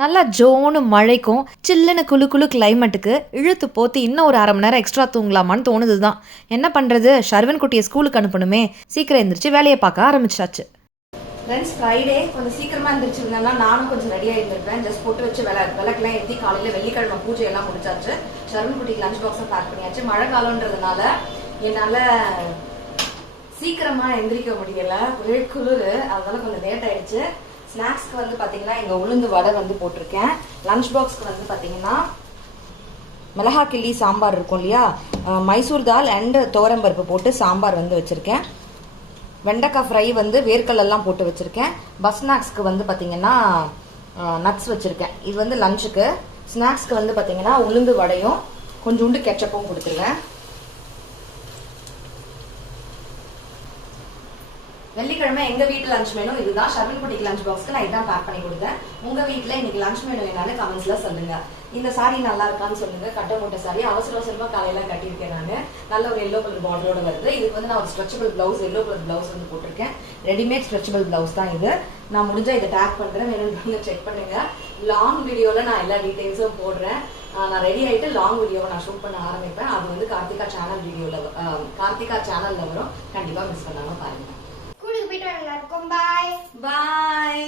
நல்லா ஜோனு மழைக்கும் சில்லுன்னு குளு குளு கிளைமேட்டுக்கு இழுத்து போத்தி இன்னும் ஒரு 1/2 மணி நேரம் எக்ஸ்ட்ரா தூங்கலாமான்னு தோணுது தான். என்ன பண்ணுறது, ஷர்வன் குட்டியை ஸ்கூலுக்கு அனுப்பணுமே. சீக்கிரம் எழுந்திரிச்சு வேலையை பார்க்க ஆரம்பிச்சாச்சு. ஃப்ரெண்ட்ஸ், ஃப்ரைடே கொஞ்சம் சீக்கிரமாக எழுந்திரிச்சிருந்தேன்னா நானும் கொஞ்சம் ரெடியாக இருந்திருப்பேன். ஜஸ்ட் போட்டு வச்சு விளக்கெல்லாம் ஏற்றி காலையில் வெள்ளிக்கிழமை பூஜையெல்லாம் முடிச்சாச்சு. ஷர்வன் குட்டிக்கு லஞ்ச் பாக்ஸும் பேக் பண்ணியாச்சு. மழை காலன்றதுனால என்னால் சீக்கிரமாக எந்திரிக்க முடியலை, ஒரே குளிர், அதனால கொஞ்சம் லேட் ஆயிடுச்சு. ஸ்நாக்ஸ்க்கு வந்து பார்த்தீங்கன்னா இங்கே உளுந்து வடை வந்து போட்டிருக்கேன். லஞ்ச் பாக்ஸ்க்கு வந்து பார்த்தீங்கன்னா மிளகா கிள்ளி சாம்பார் இருக்கும் இல்லையா, மைசூர் தால் அண்ட் துவரம்பருப்பு போட்டு சாம்பார் வந்து வச்சுருக்கேன். வெண்டைக்காய் ஃப்ரை வந்து வேர்க்கடலாம் போட்டு வச்சுருக்கேன். பஸ் ஸ்நாக்ஸ்க்கு வந்து பார்த்தீங்கன்னா நட்ஸ் வச்சுருக்கேன். இது வந்து லஞ்சுக்கு. ஸ்நாக்ஸ்க்கு வந்து பார்த்தீங்கன்னா உளுந்து வடையும் கொஞ்சோண்டு கெச்சப்பும் கொடுத்துருவேன். வெள்ளிக்கிழமை எங்க வீட்டு லஞ்ச் மெனு இதுதான். ஷர்வன் குட்டிக்கு லஞ்ச் பாக்ஸ்க்கு நான் இதான் பேக் பண்ணி கொடுத்தேன். உங்க வீட்டுல இன்னைக்கு லஞ்ச் மெனு என்னன்னு கமெண்ட்ஸ்ல சொல்லுங்க. இந்த சாரி நல்லா இருக்கான்னு சொல்லுங்க. கட்ட மூட்டை சாரி அவசர அவசரமா காலையில கட்டியிருக்கேன். நான் நல்ல ஒரு எல்லோ கலர் பார்டரோட வருது. இதுக்கு வந்து நான் ஒரு stretchable blouse, yellow colour blouse வந்து போட்டிருக்கேன். ரெடிமேட் ஸ்ட்ரெச்சபிள் பிளவுஸ் தான் இது. நான் முடிஞ்சா இதை டேக் பண்றேன், வேணும்னு செக் பண்ணுங்க. லாங் வீடியோல நான் எல்லா டீடைல்ஸும் போடுறேன். நான் ரெடி ஆயிட்டு லாங் வீடியோவை நான் ஷூட் பண்ண ஆரம்பிப்பேன். அது வந்து கார்த்திகா சேனல்ல வரும். கண்டிப்பா மிஸ் பண்ணாம பாருங்க. ஸ்கூலுக்கு போயிட்டு வரலாம். பாய் பாய்.